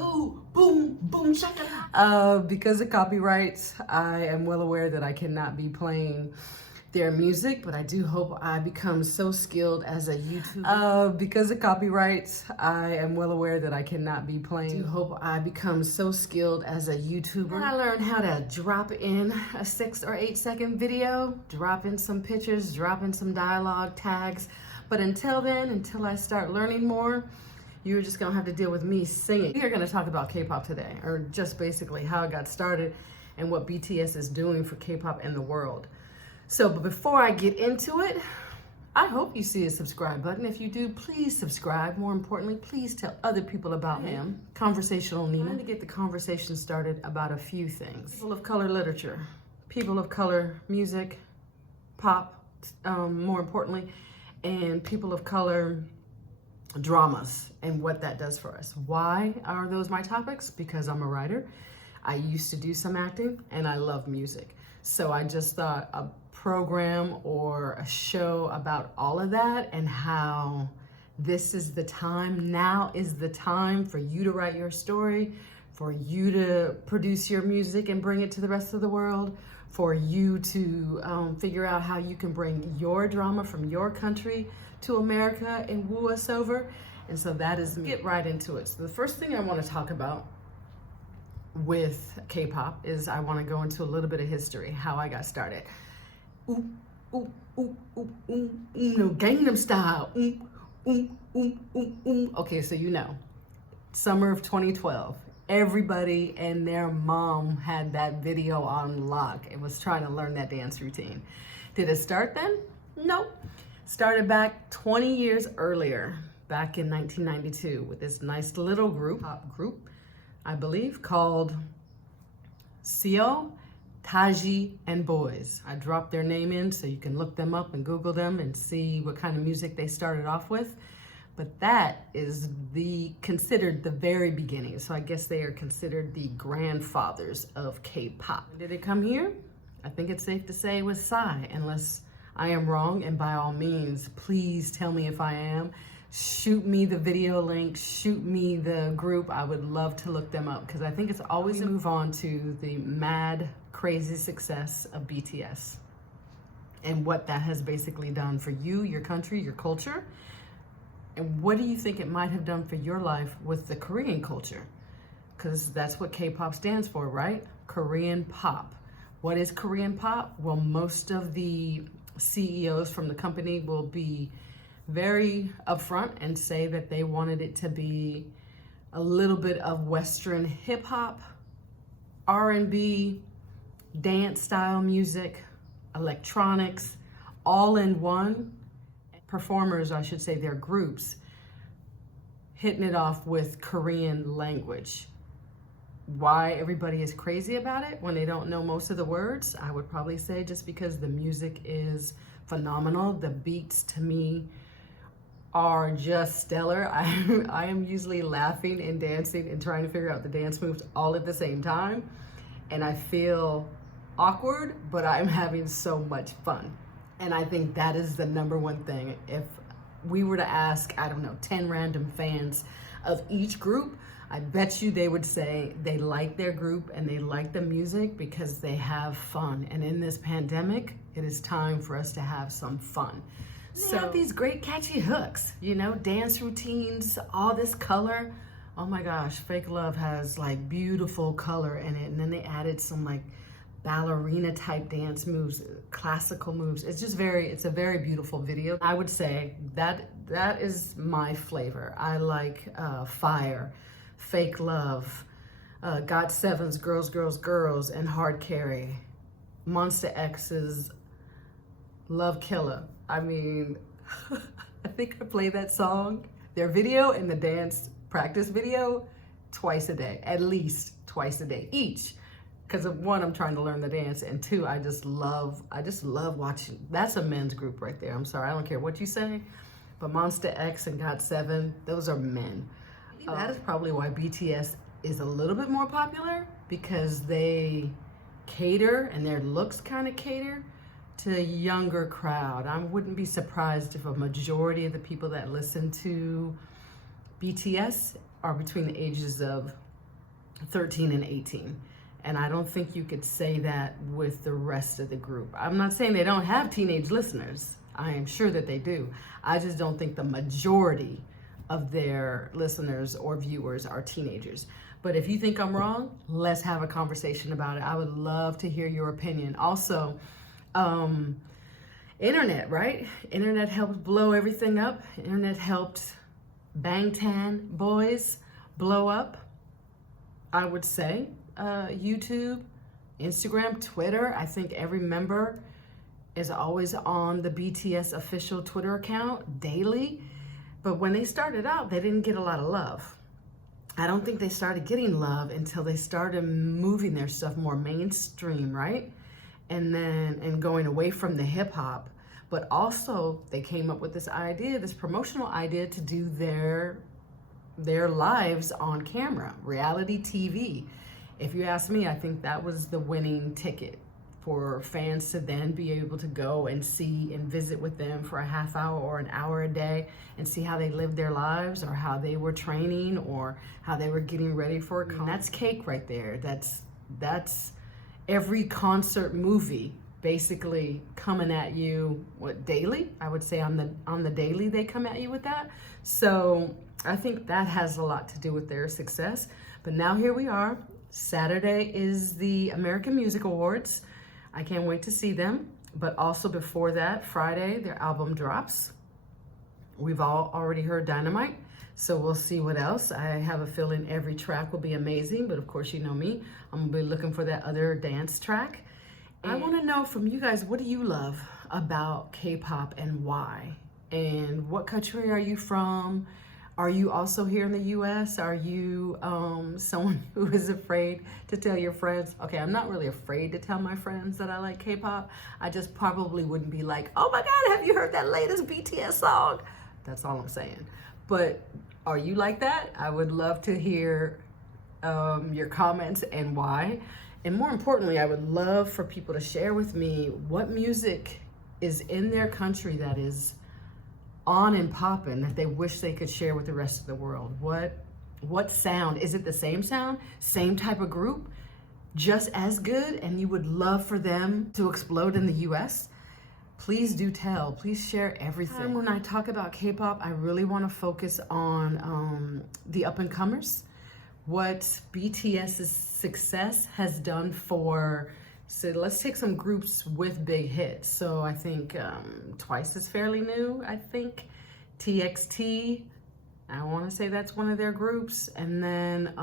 Ooh, boom, boom, shaka. Because of copyrights, I am well aware that I cannot be playing their music, but I do hope I become so skilled as a YouTuber. Because of copyrights, I am well aware that I cannot be playing. I do hope I become so skilled as a YouTuber. And I learned how to drop in a 6 or 8 second video, drop in some pictures, drop in some dialogue tags. But until then, until I start learning more, you're just gonna have to deal with me singing. We are gonna talk about K-pop today, or just basically how it got started and what BTS is doing for K-pop and the world. So, but before I get into it, I hope you see a subscribe button. If you do, please subscribe. More importantly, please tell other people about me. Conversational Nina. I'm going to get the conversation started about a few things. People of color literature, people of color music, pop, more importantly, and people of color dramas and what that does for us. Why are those my topics? Because I'm a writer. I used to do some acting and I love music. So I just thought a program or a show about all of that and how this is the time, now is the time for you to write your story, for you to produce your music and bring it to the rest of the world, for you to figure out how you can bring your drama from your country to America and woo us over. And so that is me. Get right into it. So the first thing I want to talk about with K-pop is I want to go into a little bit of history, how I got started. Ooh, ooh, ooh, ooh, ooh, no, Gangnam Style. Okay, so you know, summer of 2012, everybody and their mom had that video on lock. It was trying to learn that dance routine. Did it start then? Nope. Started back 20 years earlier, back in 1992, with this nice little pop group, I believe, called Seo, Taji, and Boys. I dropped their name in so you can look them up and Google them and see what kind of music they started off with. But that is considered the very beginning. So I guess they are considered the grandfathers of K-pop. Did it come here? I think it's safe to say it was Psy, unless I am wrong. And by all means, please tell me if I am. Shoot me the video link, shoot me the group. I would love to look them up because I think it's always move on to the mad, crazy success of BTS and what that has basically done for you, your country, your culture. And what do you think it might have done for your life with the Korean culture? Because that's what K-pop stands for, right? Korean pop. What is Korean pop? Well, most of the CEOs from the company will be very upfront and say that they wanted it to be a little bit of Western hip hop, R&B, dance style music, electronics, all in one. Performers, I should say, their groups, hitting it off with Korean language. Why everybody is crazy about it when they don't know most of the words? I would probably say just because the music is phenomenal. The beats to me are just stellar. I am usually laughing and dancing and trying to figure out the dance moves all at the same time. And I feel awkward, but I'm having so much fun. And I think that is the number one thing. If we were to ask, I don't know, 10 random fans of each group, I bet you they would say they like their group and they like the music because they have fun. And in this pandemic, it is time for us to have some fun. So they have these great catchy hooks, you know, dance routines, all this color. Oh my gosh, Fake Love has like beautiful color in it. And then they added some like ballerina type dance moves, classical moves. It's a very beautiful video. I would say that is my flavor. I like Fire, Fake Love, GOT7's Girls, Girls, Girls, and Hard Carry, Monsta X's Love Killer. I mean, I think I play that song, their video and the dance practice video twice a day, at least twice a day each. Because of one, I'm trying to learn the dance, and two, I just love watching. That's a men's group right there. I'm sorry, I don't care what you say, but Monsta X and GOT7, those are men. That is probably why BTS is a little bit more popular, because they cater and their looks kind of cater to a younger crowd. I wouldn't be surprised if a majority of the people that listen to BTS are between the ages of 13 and 18. And I don't think you could say that with the rest of the group. I'm not saying they don't have teenage listeners. I am sure that they do. I just don't think the majority of their listeners or viewers are teenagers. But if you think I'm wrong, let's have a conversation about it. I would love to hear your opinion. Also, internet, right? Internet helped blow everything up. Internet helped Bangtan boys blow up, I would say. YouTube, Instagram, Twitter. I think every member is always on the BTS official Twitter account daily. But when they started out, they didn't get a lot of love. I don't think they started getting love until they started moving their stuff more mainstream, right? And going away from the hip hop. But also they came up with this idea, this promotional idea to do their lives on camera, reality TV. If you ask me, I think that was the winning ticket for fans to then be able to go and see and visit with them for a half hour or an hour a day and see how they lived their lives or how they were training or how they were getting ready for a concert. That's cake right there. That's every concert movie basically coming at you, daily? I would say on the daily they come at you with that. So I think that has a lot to do with their success. But now here we are. Saturday is the American Music Awards. I can't wait to see them. But also before that, Friday, their album drops. We've all already heard Dynamite, so we'll see what else. I have a feeling every track will be amazing, but of course you know me. I'm gonna be looking for that other dance track. I wanna know from you guys, what do you love about K-pop and why? And what country are you from? Are you also here in the US? Are you someone who is afraid to tell your friends? Okay, I'm not really afraid to tell my friends that I like K-pop. I just probably wouldn't be like, oh my God, have you heard that latest BTS song? That's all I'm saying. But are you like that? I would love to hear your comments and why. And more importantly, I would love for people to share with me what music is in their country that is on and popping that they wish they could share with the rest of the world. What sound? Is it the same sound? Same type of group? Just as good? And you would love for them to explode in the US? Please do tell. Please share everything. When I talk about K-pop, I really want to focus on the up-and-comers. What BTS's success has done for, so let's take some groups with big hits. So I think Twice is fairly new, I think. TXT, I want to say that's one of their groups. And then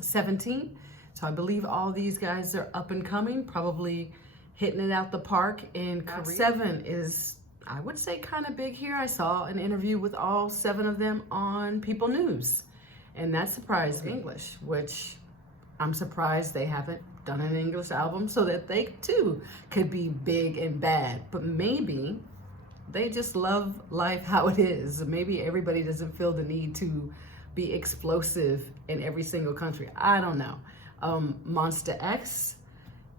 17. So I believe all these guys are up and coming, probably hitting it out the park in Korea. 7 is, I would say, kind of big here. I saw an interview with all 7 of them on People News. And that surprised me, English, which I'm surprised they haven't done an English album so that they too could be big and bad. But maybe they just love life how it is. Maybe everybody doesn't feel the need to be explosive in every single country. I don't know. Monster X,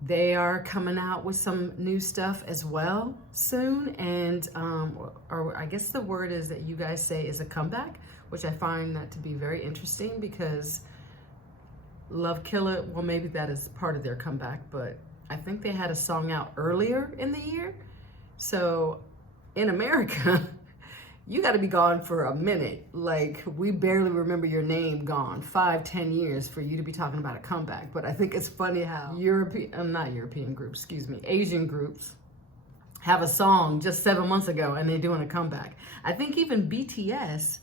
they are coming out with some new stuff as well soon. And or I guess the word is that you guys say is a comeback, which I find that to be very interesting because Love Killer, well, maybe that is part of their comeback, but I think they had a song out earlier in the year. So in America, you got to be gone for a minute. Like, we barely remember your name gone 5-10 years for you to be talking about a comeback. But I think it's funny how Asian groups have a song just 7 months ago and they're doing a comeback. I think even BTS,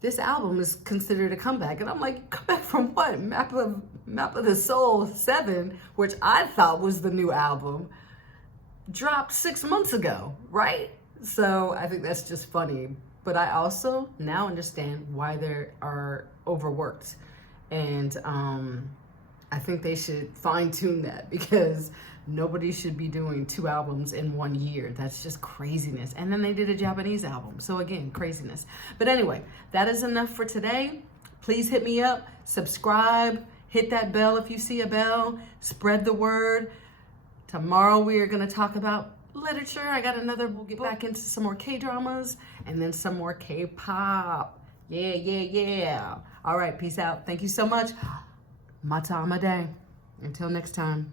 this album is considered a comeback. And I'm like, comeback from what? Map of the Soul 7, which I thought was the new album, dropped 6 months ago, right? So I think that's just funny. But I also now understand why they are overworked. And I think they should fine tune that because nobody should be doing 2 albums in 1 year. That's just craziness. And then they did a Japanese album. So again, craziness. But anyway, that is enough for today. Please hit me up, subscribe, hit that bell if you see a bell, spread the word. Tomorrow we are going to talk about literature. I got another, we'll get back into some more K-dramas and then some more K-pop. Yeah, yeah, yeah. All right, peace out. Thank you so much. Mata Amade. Until next time.